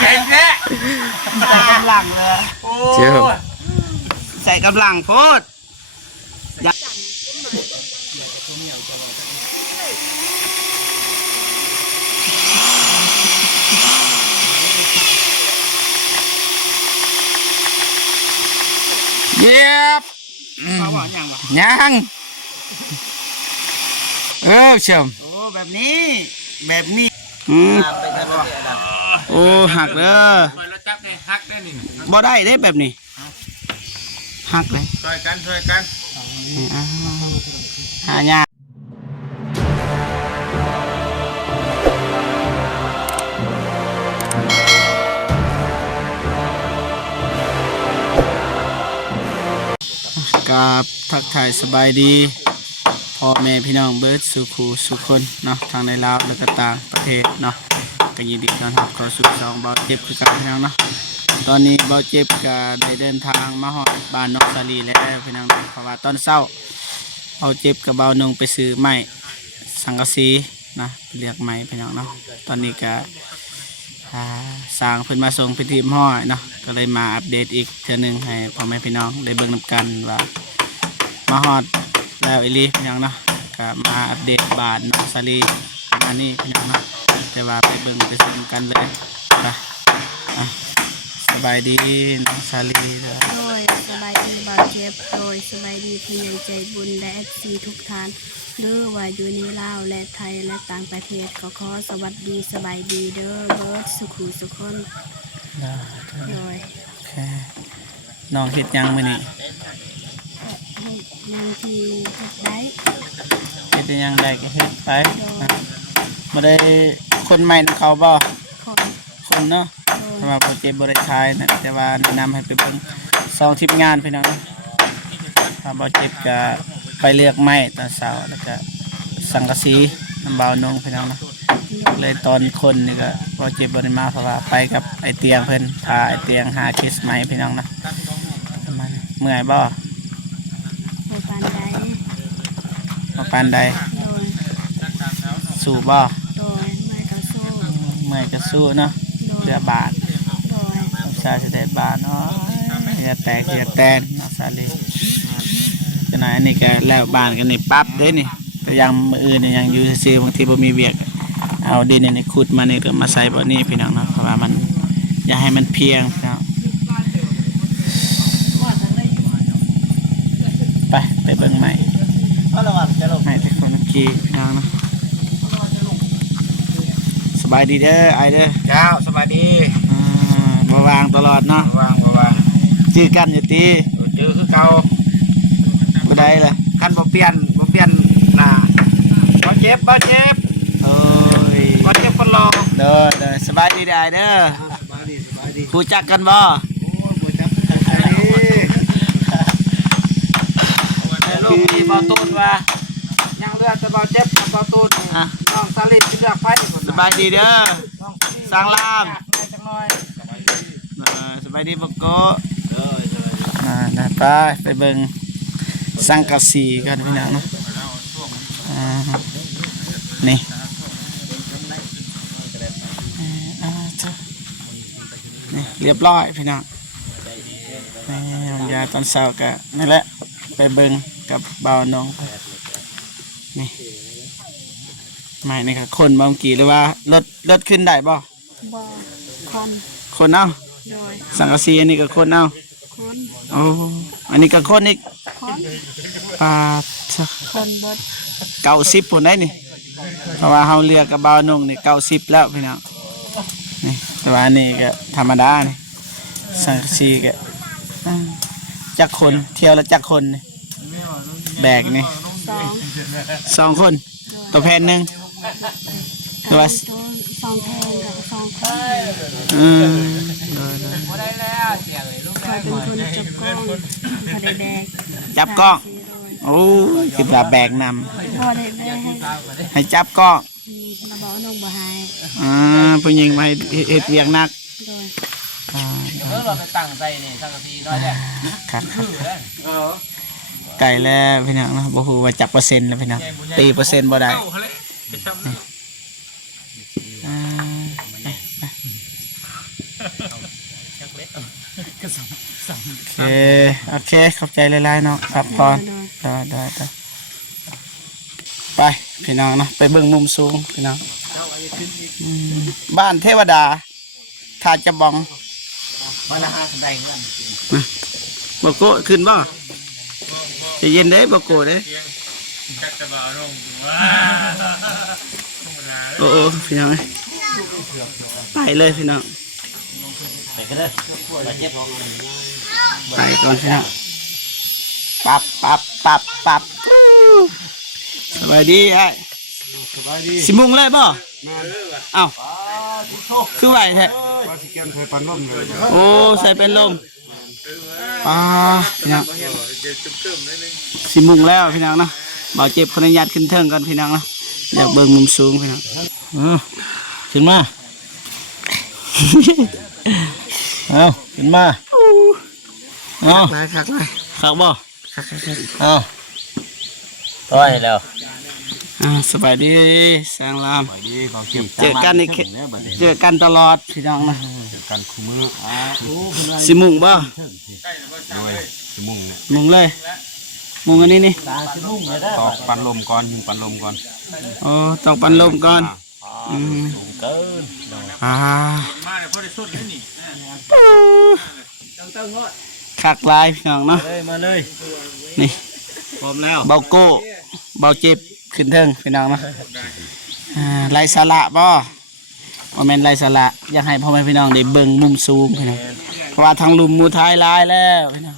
แข็งแท้ใส่กำลังเลยเจ้าใส่กำลังโพดเย็บเขาบอกยังวะยังเชื่อมโอ้แบบนี้โอ้หักเด้อบ่ได้ได้แบบนี้หักเลยช่วยกันหายากกับทักทายสบายดีพ่อแม่พี่น้องเบิร์ดสุขูสุคนเนาะทางในลาวและก็ต่างประเทศเนาะก็ยินดีต้อนรับเข้าสู่ช่องเบาเจ็บคือกันพี่น้องเนาะตอนนี้เบาเจ็บก็ได้เดินทางมาฮอดบ้านนกสาลีแล้วพี่น้องเพราะว่าตอนเช้าเบาเจ็บกับเบาหนึ่งไปซื้อไม้สังกะสีนะเรียกไม้พี่น้องเนาะตอนนี้ก็สร้างเพิ่นมาส่งพิธีห้อยเนาะก็เลยมาอัปเดตอีกเทื่อนึงให้พ่อแม่พี่น้องได้เบิ่งนำกันว่ามาฮอดแล้วอีลีพี่น้องเนาะก็มาอัปเดตบ้านนกสาลีอันนี้พี่น้องเนาะแต่ว่าไปเบิ่งไปชมกันเลยไปสบายดีน้องสาลีโดยสบายดีบาเจ็บโดยสบายดีผู้ใหญ่ใจบุญและFCทุกท่านเด้อว่าอยู่ในลาวและไทยและต่างประเทศขอสวัสดีสบายดีเด้อเบิร์ดสุขุสุขคนโดยโอเคน้องเฮ็ดยังมื้อนี้ยังที่ได้เฮ็ดยังได้ก็เฮ็ดไปบ่ได้คนใหม่เขาบ่คนเนาะเพราะว่าโปรเจกต์บริษัทนะแต่ว่าแนะนำให้ไปเบิ่ง2ทีมงานพี่น้องถ้าโปรเจกต์ก็ไปเลือกไม้ตอนเช้าแล้วก็สังกะสีน้ำเบานงพี่น้องนะเลยตอนคนนี่ก็โปรเจกต์บริมาเพราะว่าไปกับไอเตียงเพิ่นพาไอเตียงหาเคสไม้พี่น้องนะประมาณเมื่อยบ่ปานใดสู้บ่เมื่อยก็สู้เนาะเรือบาทชาเสด็จบาทเนาะเฮียแตกเฮียแตนน้องสาลีขณะนี้ก็แล้วบ้านกันนี่ปั๊บเด้นี่แต่ยังมืออื่นเนี่ยยังอยู่ซื่อบางทีบ่มีเวียกเอาดินนี่ขุดมานี่ก็มาใส่บ่นี่พี่น้องเนาะเพราะว่ามันอย่าให้มันเพียงเนาะไปเบิ่งใหม่ให้ทุกคนขี่พี่น้องเนาะสบายดีเด้อไอเด้อเจ้าสบายดีบ่วางตลอดเนาะบ่วางจื้อกันอยู่ตีจื้อคือเก่าบ่ได้เลยคันบ่เปลี่ยนหน้าบ่เจ็บโอ้ยบ่เจ็บคนรอเด้อสบายดีได้เด้อสบายดี รู้จักกันบ่บ่จักกันแต่ลูกมีบ่ต้นว่ายังเลือกแต่บ่เจ็บกับบ่ต้นน้องสาลีเลือกไผสบายดีเด้อสร้างลามจังน้อยสบายดีบ่โกไปเบิ่งสังกะสีกันพี่น้องเนาะนี่นี่เรียบร้อยพี่น้องยาตอนเช้าก็นี่แหละไปเบิ่งกับบ่าวน้องนี่ไม่นี่ค่ะคนบางกี่หรือว่ารถขึ้นได้บ่คนเอาสังกะสีอันนี้ก็คนเอาโอ้อันนี้ก็คนอีกปลา90คนได้นี่เพราะว่าเฮาเลือกกับบ่าวนุ่งนี่90แล้วพี่น้องนี่แต่ว่าอันนี้ก็ธรรมดานี่สังกะสีก็จักคนเที่ยวละจักคนนี่แบกนี่2คนตัวแผ่นนึงตัว2แผ่นกับ2คนบ่ได้แล้วเสียเลยลูกคอยเป็นคนจับกล้องพอได้แบกจับกล้องโอ้คิดว่าแบกนำพอได้แบกให้จับกล้องมาบอกน้องบ่หายผู้หญิงมาเฮ็ดเวียกหนักเราไปตั้งใจนี่สังกะสีน้อยแท้ครับไก่แล้วพี่น้องนะบ่ฮู้ว่าจักเปอร์เซ็นต์แล้วพี่น้องตีเปอร์เซ็นต์บ่ได้ โอเคขอบใจหลายๆเนาะพักผ่อนได้ไปพี่น้องเนาะไปเบิ่งมุมสูงพี่น้องบ้านเทวดาทาจะบอง มาละห้าได้เงิน บโกะขึ้นบ่จะเย็นได้บโกะได้โอ้พี่น้องไปเลยพี่น้องไปก่อนพี่น้องปับสบายดีไอ้สิมุงเลยบ่เอ้าคือไหวแท้โอ้ใส่เป็นลมพี่น้องสิมุงแล้วพี่น้องเนาะบ่เจ็บคนยัดขึ้นเทิงกันพี่น้องเนาะอยากเบิ่งมุมสูงพี่น้องขึ้นมาเอาขึ้นมาเอาคักเลยคักบ่เอาต่อยแล้วสบายดีแสงรามเจอกันเจอกันตลอดพี่น้องนะกันคู่มือสิมุงบ่มุงเลยมุงอันนี้นี่ตอกปันลมก่อนยิงปันลมก่อนโอ้ตอกปันลมก่อนคักลายพี่น้องเนาะมาเลยนี่พร้อมแล้วเบาโก้เบาเจ็บขึ้นเทิงพี่น้องเนาะไรสาระบ่โมเมนต์ไรสาระอยากให้พ่อแม่พี่น้องได้เบิ่งมุมสูงพี่น้องเพราะว่าทางลุมมูท้ายลายแล้วพี่น้อง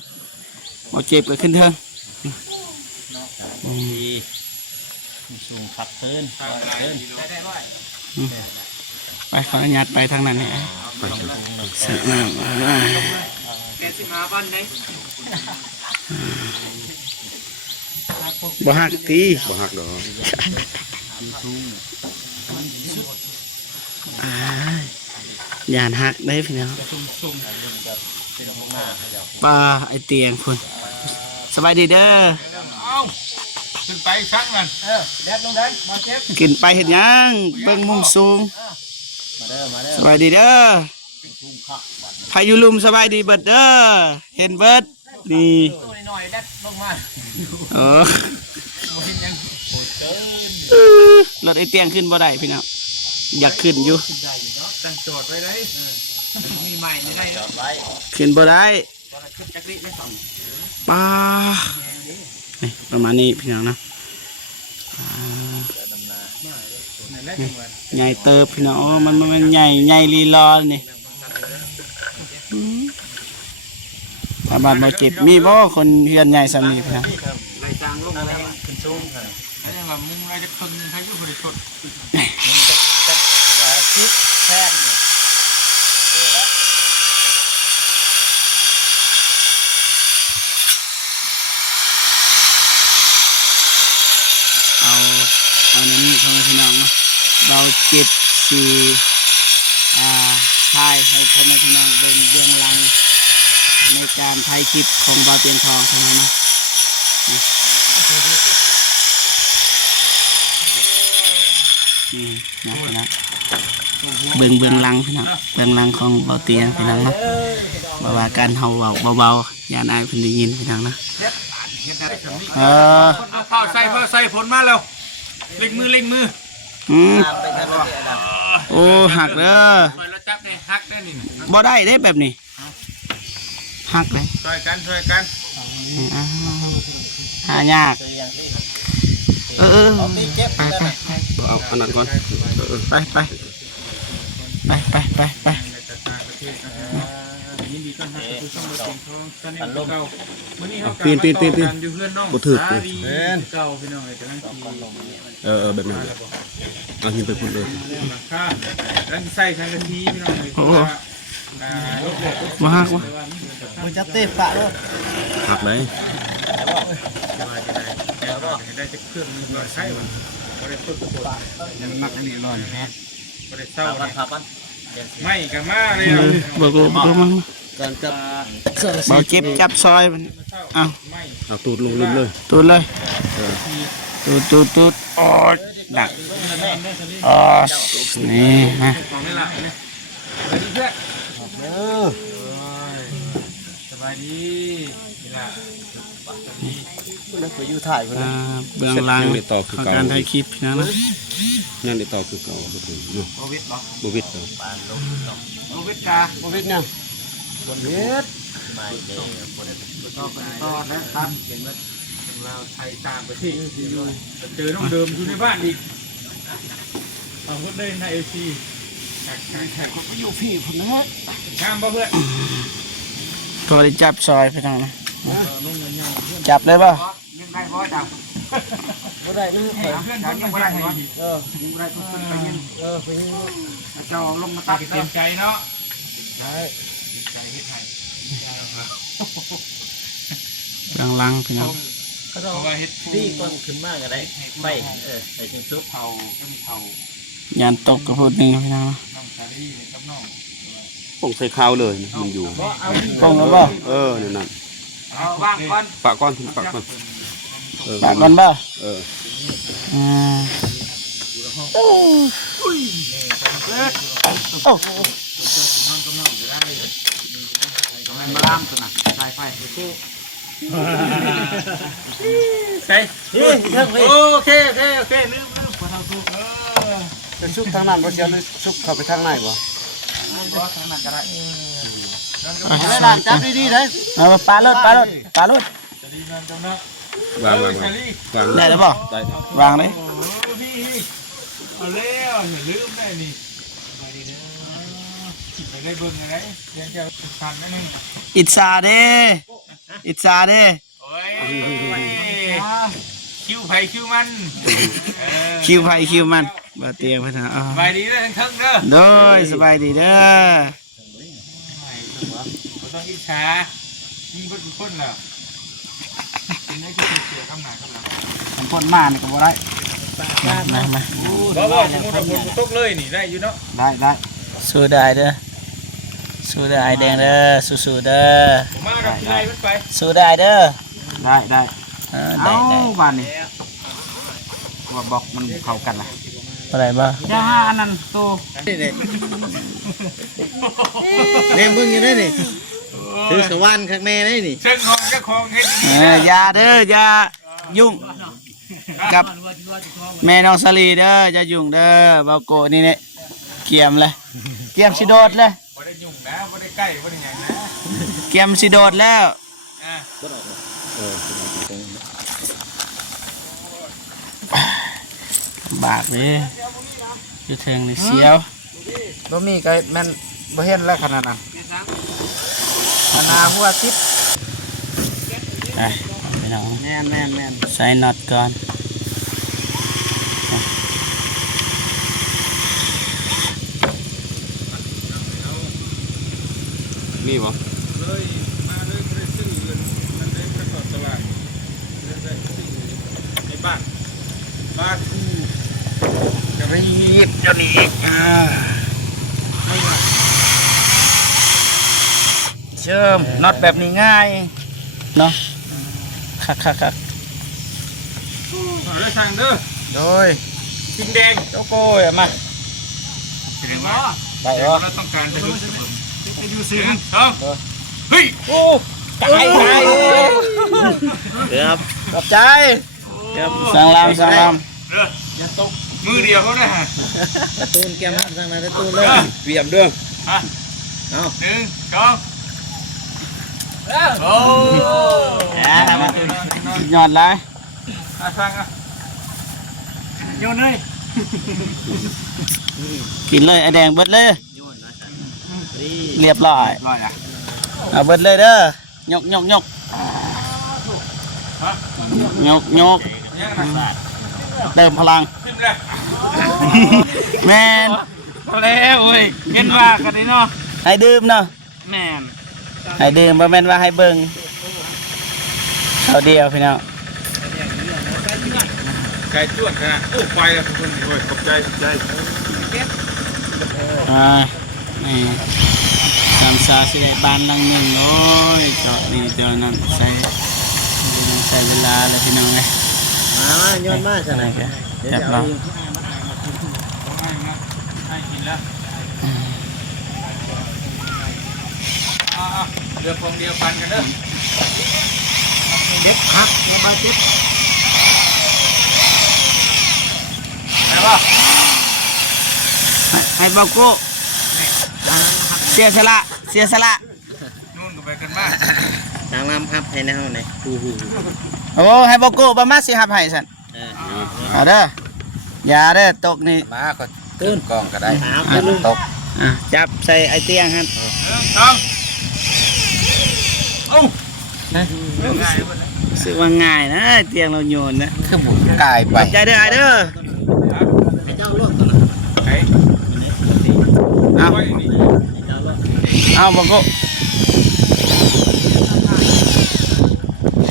เบาเจ็บก็ขึ้นเทิงสูงขับเทินไปขออนุญาตไปทางนั้นนี่บ่หักทีบ่หักดอกยานหักได้พี่น้องปลาไอเตียงคนสบายดีเด้อขึ้นไปชักมันแดดลงได้มาเจ็บกินไปเห็นยังเบิ่งมุมสูงสบายดีเด้อพายุลุมสบายดีเบิดเด้อเห็นเบิดดีรถไอเตียงขึ้นบ่ได้พี่น้องอยากขึ้นอยู่ตั้งจอดไว้ได้มีใหม่ไม่ได้ขึ้นบ่ได้ป้านี่ประมาณนี้พี่น้องนะใหญ่เติบพี่น้องมันใหญ่ลีลอนี่อาบานบ่เจ็บมีบ่คนเฮียนใหญ่สามีพี่น้องไรจางลงอะไรขึ้นสูงไอ้เนี่ยว่ามุงอะไรจะพึ่งใครก็บริสุทธิ์คิดแค่เนี่ยเอาในนี้พ่อแม่พี่น้องเนาะเราเจ็บสีถ่ายให้พ่อแม่พี่น้องเบิ่งเบื้องหลังในการถ่ายคลิปของบ่าวเตียนทองเท่านั้นนะนะเบื้องหลังพี่น้องเบื้องหลังของบ่าวเตียนพี่น้องเนาะว่าการเฮาเบาๆอย่าอายเพิ่นได้ยินพี่น้องนะเผาใส่ผลมาแล้วเล็งมือโอ้หักเด้อบ่ได้ได้แบบนี้หักเลยช่วยกันหายากไปเอาอันนั้นก่อนไปปีนบ่ถือแบบนั้นเอาหินไปพุ่นเลยใส่สังกะสีพี่น้องมาหักวะมึงจะเตะปะด้วยหักไหมได้จะเครื่องนึงก็ใช่ป่ะก็ได้ฝึกตัวยังมักอันนี้ร้อนแฮะก็ได้เศร้าไม่กับมาเลยบอกมันการจับเอาเจ็บจับซอยมันเอาตูดลงเลยตูดเลยตูดอ๋อดักอ๋อนี่ฮะส บายดีกีฬา แล้วไปอยู่ถ่ายคนนั้น เบื้องหลัง ยังได้ต่อคือ ของ เก่า การถ่ายคลิปนะ ยังได้ต่อคือเก่าบ่ถึงเนาะ โควิดบ่ บ่วิดเนาะ โควิดกา บ่วิดเนี่ยบ่วิด ต่อนะครับเห็นว่าเราไทยต่างประเทศเจอน้องเดิมอยู่ในบ้านอีกเอาคนได้ในเอซีจากการแข่งก็อยู่พี่คนนั้นข้ามบ่เพื่อน ตัวได้จับซอยไปทางนะจับเลยป่ะ ยังได้บ่จับ บ่ได้นี่ เพื่อนคนยังบ่ได้ยังบ่ได้ทุกคนไปยังไปนี่ เจ้าลงมาตัดเต็มใจเนาะ ใช่ ใจเฮ็ดให้ เบื้องหลังพี่น้อง เพราะว่าเฮ็ด พี่ก่อนขึ้นมาก็ได้ไปไปจังซุป เผาก็มีเผา ยันตกกับพูดหนึ่งพี่น้อง น้องชาลี่กับน้อง ป่งใส่ข้าวเลยมันอยู่ ป้องแล้วป่ะ นั่น เอาว่างก่อน ปะก้อนปะก้อน ปากกันป่ะ อืมโอ้โอ้ มาล่ามตัวน่ะสายไฟใช่โอเคลืมพอเท่าทุกจะซุปทางนั้นบ่เสียหรือซุปเข้าไปทางไหนบ่ บ่ทางนั้นก็ได้ ได้ล่ะจับดีๆเด้ เอาปลาลดจะดีนอนจังเนาะ วาง ชาลี่ ได้แล้วป่ะ ได้ วางเลย โอ้พี่เอาแล้วลืมได้นี่ไปได้เบิ่งอะไรเดี๋ยวจะทันนั่นนึง อิจฉาเด้อิจฉาเด้ โอ้ยคิวไผ่คิวมัน คิวไฟคิวมันบ่เตียงไปทางอ้าว สบายดีเด้อทั้งเด้อ โดยสบายดีเด้อ ต้องอิจฉามีคนกี่คนแล้วกินได้ก็เสียกำหนักกำหนัก ผมพ่นมานี่ก็บ่ได้มา บ่สมมุติว่าฝนตกเลยนี่ได้อยู่เนาะ ได้สู้ได้เด้อสู้ได้แดงเด้อสู้ๆเด้อ ผมมากับพี่ไรมันไป สู้ได้เด้อได้ ได้ บ้านนี่ว่าบอกมันเข้ากันล่ะอะไรบ้าจะหาอันนั้นโตเนี่ยมึงอยู่ได้นี่ถือสวรรค์ข้างในได้นี่ เชิงของเจ้าของเฮ็ด อย่าเด้ออย่ายุ่งกับแม่น้องสลีเด้ออย่ายุ่งเด้อเบาโกนี่เนี่ยเกียมเลยเกียมสิโดดเลย บ่ได้ยุ่งนะบ่ได้ใกล้บ่ได้หยังนะ เกียมสิโดดแล้วบาดเลยอยู่เทิงนี่เสียว บ่มีก็แม่นบ่เห็นแล้วขนาดนั้นอนาหัวติด ไปพี่น้อง แม่น ใส่น็อตก่อนมีบ่ เลยมาเลยบ่ได้ซื้อมันได้ประกอบตลาดได้ซื้อในบ้านกูจะรีบจนอีกเชื่อมน็อตแบบนี้ง่ายเนาะคัก เอาเลยสั่งเด้อ โดย จิงแดง โจโก้ยมา แสดงว่า ได้เหรอ เราต้องการจะดูซื้อเฮ้ย โอ้ไก่ครับขอบใจสั่งลาม เด้ออย่าตกมือเดียวเขาได้ฮะ ตูนแก้มหักสั่งมาตูนเลยเปี่ยมเด้อ ฮะ1 2โอ้ยอดเลย ฟังอ่ะโยนเลย กินเลยไอแดงเบิดเลยเรียบร้อย ร้อยอ่ะ เอาเบิดเลยเด้อยก ฮะ ยังนะ เติมพลัง ขึ้นเลย แมน เอาแล้วเว้ยเห็นว่ากันนี่เนาะ ให้ดื่มเนาะ แม่น ให้ดื่มบ่แม่นว่าให้เบิ่งเขาเดียวพี่น้อง ไก่จวดนะโอ้ไปแล้วทุกคนโอ้ยขอบใจนี่สามซาสิได้บ้านหลังหนึงโอ้ยเจาะนี่เจาะนั้นใส่เวลาเลยพี่น้องเอ้ยย้อนมาจังได๋แกจับเรา ให้กินแล้วเอา นาะเรือพงเดียวกันกันเด้อ เจ็บหักระบายเจ็บ ไปป่ะ ให้เบาโก้เสียสละนู่นก็ไปกันมา ทางลำครับให้ในห้องไหน โอ้ให้เบาโก้ประมาณสิครับให้สันเอาเด้ออย่าเด้อตกนี่ มาก็ตื่นกองก็ได้ ตก จับใส่ไอเตียงฮะ สองโอ้สึกว่าง่ายนะเตียงเราโยนนะ คือหมุนกายไป ใจเด้อไอเด้อเอาบอกก็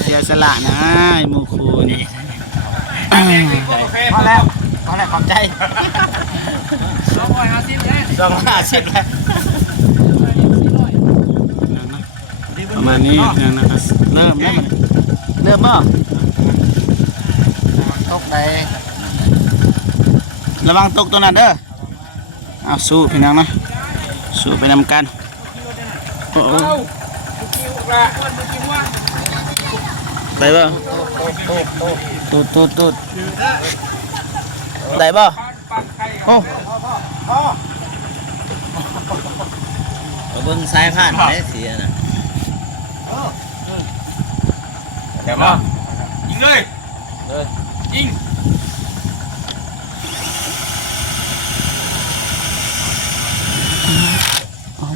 เสียสละนะไอ้มูคูนี่ พอแล้วขอบใจ250แล้วประมาณนี้นะครับเริ่มแล้วมันเริ่มบ่ ตกไหน ระวังตกตัวนั้นเด้อเอาสู้พี่น้องนะสู้ไปนำกันโอ้โหได้บ่ตูดได้บ่โอ้ เบิ้งสายผ่านได้เสียนะ เดี๋ยวมายิงเลยยิง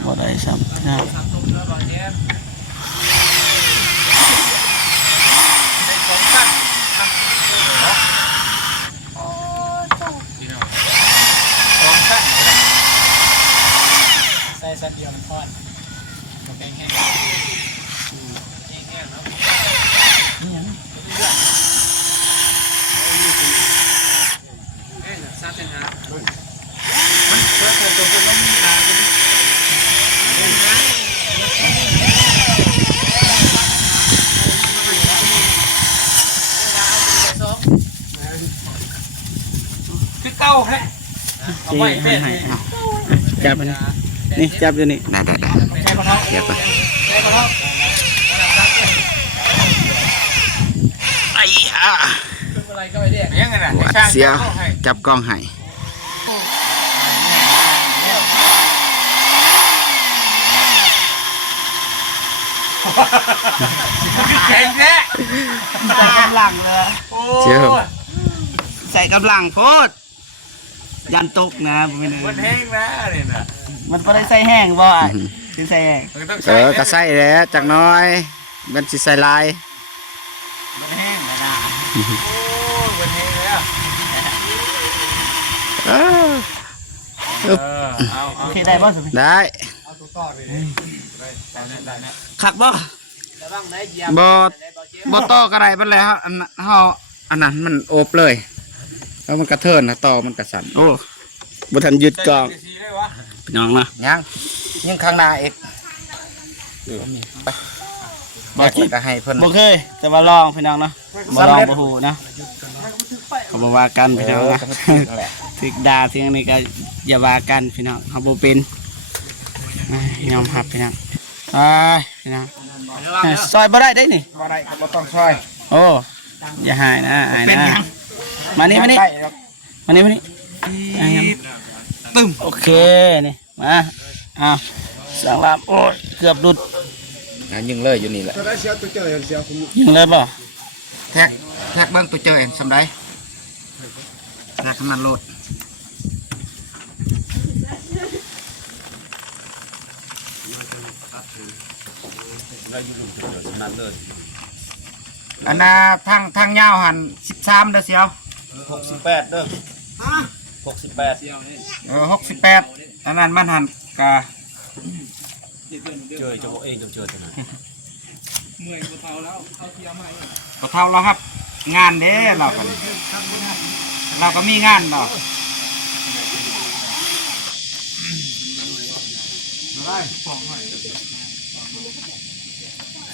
บ่ได้ซ้ำนะ ใส่สัตว์เดียวมันทอดมันแห้งแห้งเนาะคือเก่าแฮะ จีให้จับมันนี่จับอยู่นี่ ได้ ใช่ปะเนาะ เดี๋ยวไป ใช่ปะเนาะ ไอ้ห่า อะไรก็ไปเรียกยังไงน่ะ หวาดเสียวจับกล้องให้ แข็งแท้ ใส่กำลังเลย เชื่อ ใส่กำลังโพดยันตกนะผมไม่ได้ มันแห้งนะเนี่ยนะ มันบ่ได้ใส่แห้งบ่อ่ะสิใส่แห้ง มันต้อง เออก็ใส่แล้วจักหน้อยมันสิใส่ลาย มันแห้งนะโอ้มันแห้งแล้ว เออ เอา โอเคได้บ่สิ ได้ คักบ่บ่ต่อกระไรมันแล้วอันเฮา อันนั้นมันโอบเลยแล้วมันกระเทินนะต่อมันกระสัน โอ้บ่ทันหยุดกอง สีได้วะ พี่น้องนะ ยังข้างหน้าอีก บ่คิด ก็ให้เพิ่น บ่เคยแต่ว่าลองพี่น้องเนาะบ่ลองบ่ฮู้นะเขาบ่ว่ากันพี่น้องนะ นั่นแหละ ถึกด่าถึงอันนี้ก็อย่าว่ากันพี่น้องเฮาบ่เป็นยอมรับพี่น้องพี่น้องซอยบ่ได้ได้นี่ บ่ได้บ่ต้องช่วย โอ้อย่าหายนะหายนะมานี่มานี่มานี่ตึมโอเคนี่มาอ้าวสังลามโอ้ยเกือบหลุด ยิงเลยอยู่นี่แหละ ยิงเลยบ่ แท็กเบิ้งตัวเจอเห็นสำได้แท็กมันโหลดอันน่ะทางยาวหัน13เด้อเสียว 68เด้อ68 68อันนั้นมันหันกะ เจอเจ้าเองเจอจังได๋ ก็เท่าเราครับ งานเด้เราก็มีงานเนาะ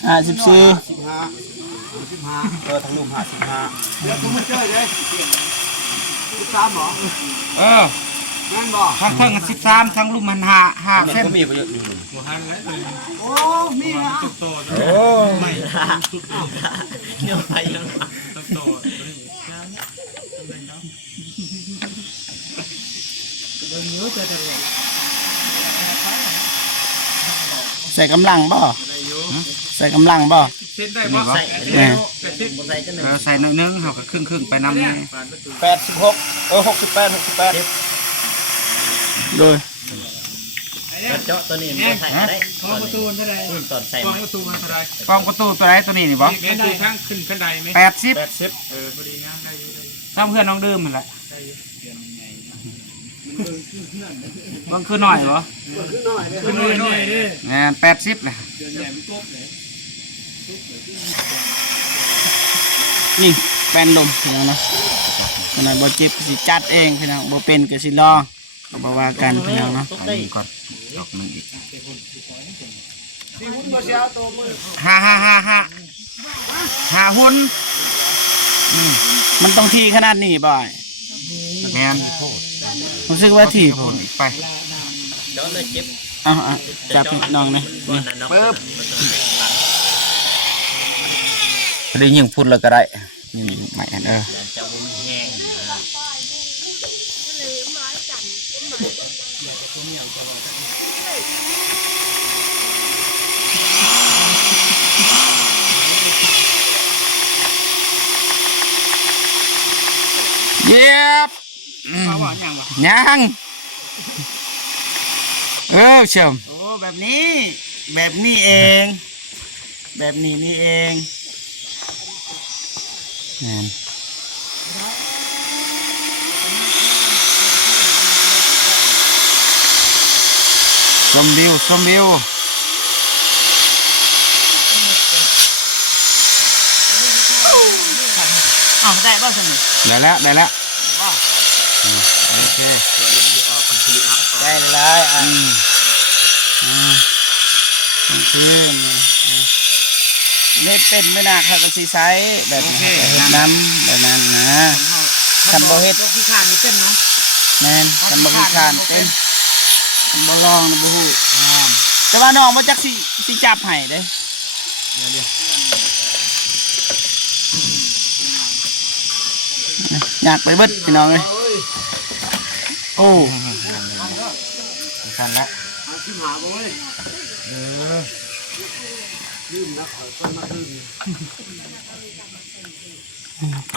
54 เออทั้งลูก55 เออ ทั้งเพิ่ง13ทั้งลุ่มมัน5เส้น มีประโยชน์อยู่ โอ้มีนะ โอ้ไม่เดี๋ยวไปยัง ใส่กำลังบ่ใส่กำลังบ่ นี่บ่ ใส่ เนี่ย ใส่จะหนึ่ง ใส่หน่อยนึงเฮาก็ครึ่งๆไปนำนี่ 86 68โดย เจาะตัวนี้มันใส่ได้ตอนตอนใส่ไหม กองประตูตัวไหนตัวนี้นี่บ่ แม่นดูทั้งขึ้นขั้นใดไหม 80 พอดีงามได้อยู่ได้อยู่ ซ้ำเพื่อนน้องดื่มนั่นแหละมันคือหน่อยบ่ ขึ้นหน่อยดิ แม่น80น่ะ นี่แป้นลมพี่น้องเนาะขนาดบ่เจ็บก็สิจัดเองพี่น้องบ่เป็นก็สิลองก็บ่ว่ากันพี่น้องเนาะ อันนี้ก่อนดอกนึงอีก5หุ้น มันต้องทีขนาดนี้บ่อย แม่น รู้สึกว่าที หุ้นอีกไป เจาะเลยเจ็บ เอาจับพี่น้องนี่ ปึ๊บ ได้ยิงพุ่นแล้วก็ได้ยิงใหม่อันจะมุมแห้ง เย็บ เขาว่าหยังวะ ยังเชิม โอ้แบบนี้ แบบนี้เอง แบบนี้นี่เองนั่นชมวิวชมวิวอ้าวได้ป่ะสนิท ได้แล้วโอเค ได้เลยโอเคเล่เป็นไม่น่าค่ะกันสีไซแบบน้ำแบบนั้นนะคันบ่เฮ็ด ตัวขี้ข้านนี่เป็นเนาะ แม่นคันบ่มีคานเป็นคันบ่ลองนะบ่ฮู้แต่ว่าน้องบ่จักสิจับให้เด้อยากไปเบิดพี่น้องเอ้ยโอ้ กันแล้ว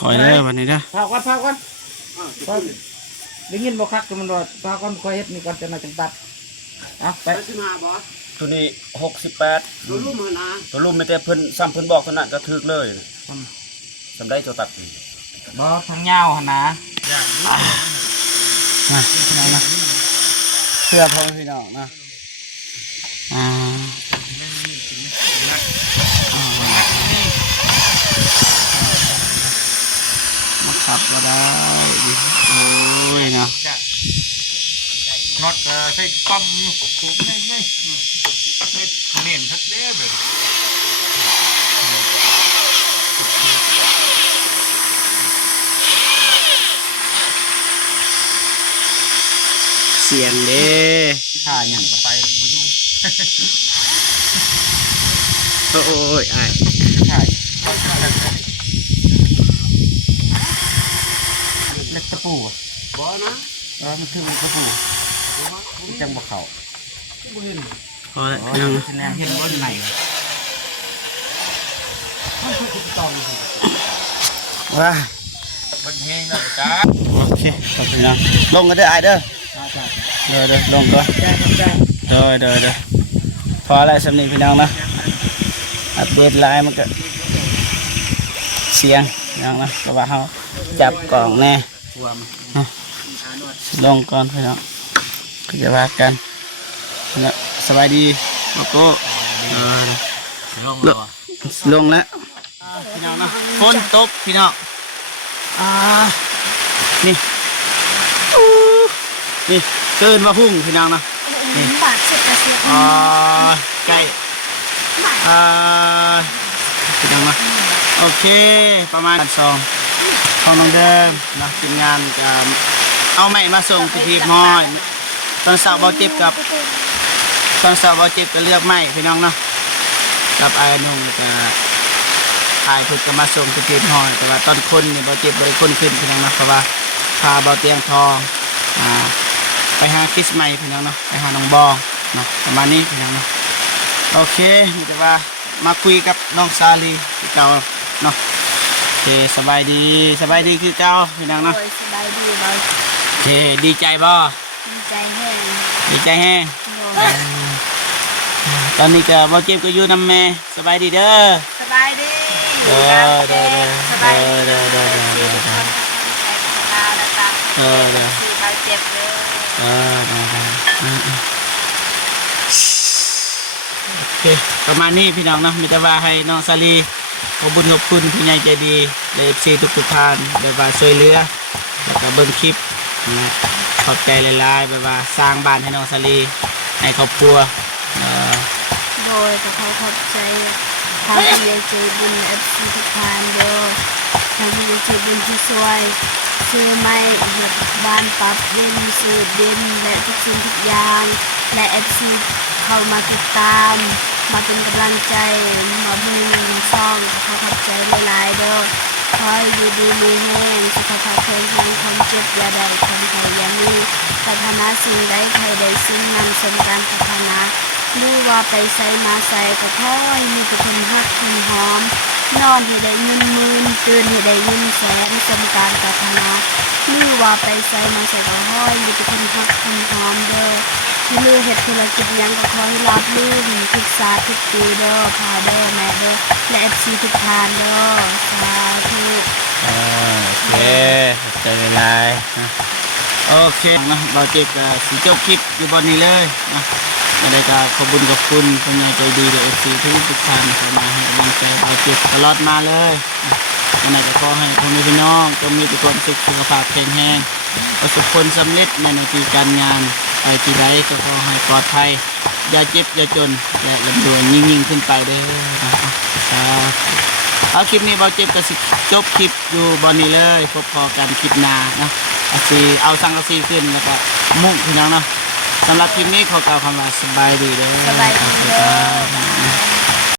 คอยเลยวันนี้เด้อ พาก่อนได้ยินบ่คักก็มันรอพาก่อนค่อยเฮ็ดนี่ก่อนจะน่าจังตัดเอาไป ตัวนี้68ตัวลุ่มไม่แต่เพิ่นซ้ำเพิ่นบอกเท่านั้นก็ถึกเลยสำได้ตัวตัด บ่ทางยาวหั่นนะ มาพี่น้องนะเพื่อพ่อพี่น้องนะมาขับก็ได้โอ้ยเนาะ น็อตใส่ปั๊มถูกง่ายๆเม็ดเน่นทักเด้แบบ เสียงเด้ ท่าหยังบ่ ไปมาดู โอ้ยไอ้ ท่าเล็กตะปูบ่นะมันคือตะปูจังบ่เข้า พอแล้วยัง คะแนนเห็นบ่อยู่ไหน ว้า มันแห้งแล้วจ้า โอเคขอบคุณนะลงกันเด้อไอ้เด้อเด้อลงก่อนเด้อพออะไรสำนีพี่น้องนะอัปเดตไลน์มันก็เสียงพี่น้องนะเพราะว่าเขาจับกล่องแน่ลงก่อนพี่น้องก็จะว่ากันนะสบายดีโลโก้ลงแล้วพี่น้องนะฝนตกพี่น้องนี่นี่เกินมาพุ่งพี่น้องนะนี่ บาทเสียกระเสีย ใกล้พี่น้องนะโอเคประมาณ2ของน้องเดิมนะทีมงานกับ เอาไม้มาส่งไปที่ห้อยตอนเสาร์เบาเจ็บกับตอนเสาร์เบาเจ็บก็เลือกไม้พี่น้องเนาะกับไอ้นุ่งก็ถ่ายพึ่งก็มาส่งไปที่ห้อยแต่ว่าตอนคนเนี่ยเบาเจ็บบริคนขึ้นพี่น้องเนาะเพราะว่าพาเบาเตียงทองไปหาคิสใหม่พี่น้องเนาะไปหาน้องบองเนาะประมาณนี้พี่น้องเนาะโอเคมีแต่ว่ามาคุยกับน้องซาลีที่เก่าเนาะโอเคสบายดีคือเก่าพี่น้องเนาะ โดยสบายดีบ่ โอเคดีใจบ่ ดีใจแห้ง ดีใจแฮง โดย ตอนนี้ก็บ่เจ็บก็อยู่นำแม่สบายดีเด้อ สบายดี เออเด้อ สบายดี เด้อเด้อเด้อเด้อ ทุกคนใจพัฒนาและตาม เออเด้อ ที่บาดเจ็บเลย เออเด้อเด้อโอเคประมาณนี้พี่น้องเนาะมีแต่ว่าให้น้องซาลีขอบุญขอบคุณผู้ใหญ่ใจดีใน FC ทุกท่านแบบว่าช่วยเหลือแล้วก็เบิ่งคลิปนะขอบใจหลายๆแบบว่าสร้างบ้านให้น้องซาลีให้ครอบครัวเออ โดยแต่เขาขอบใจทางผู้ใหญ่ใจบุญ FC ทุกท่านเด้อทางผู้ใหญ่ใจบุญที่ช่วยซื้อไม้เฮ็ดบ้านปรับเย็นสูตรเย็นและทุกสิ่งทุกอย่างและ FC เข้ามาติดตามมาเป็นกำลังใจมาเบิ่งช่องเขาขอบใจหลายๆเด้อขอให้อยู่ดีมีแห้งสุขภาพแข็งแรงความเจ็บอย่าได้ความไข้อย่ามีปรารถนาสิ่งใดใครใดสิ่งนั้นสมการปรารถนาหรือว่าไปใส่มาใส่ก็ขอให้มีแต่คนฮักคนหอมนอนให้ได้เงินหมื่นตื่นให้ได้เงินแสนสมการปรารถนาหรือว่าไปใส่มาใส่ก็ขอให้มีแต่คนฮักคนหอมเด้อที่มือเฮ็ดธุรกิจหยังก็ขอให้รับลื่นทุกศาสตร์ทุกปีเด้อพาเด้อแม่เด้อและ FC ทุกทานเด้อสาธุ โอเคขอบใจหลายๆนะโอเคนะเราเจ็บกับสีจบคลิปอยู่บนนี้เลยนะอะไรก็ขอบคุญกับคุณคนใหญ่ใจดีเลยFC ทุกท่านเข้ามาให้กำลังใจเราเจ็บตลอดมาเลยวันไหนก็ขอให้พ่อแม่พี่น้องจงมีแต่ความสุขสุขภาพแข็งแรงประสบผลสำเร็จในหน้าที่การงานไปที่ใดก็ขอให้ปลอดภัยอย่าเจ็บอย่าจนและลำดวนยิ่งขึ้นไปเด้อนะครับเอาคลิปนี้เราเจ็บกับจบคลิปอยู่บนนี้เลยพบพอกันคลิปหน้านะเอาสังกะสีขึ้นแล้วก็มุ่งพี่น้องเนาะสำหรับคลิปนี้ขอกล่าวคำว่าสบายดีเด้อ สบายดีเด้อ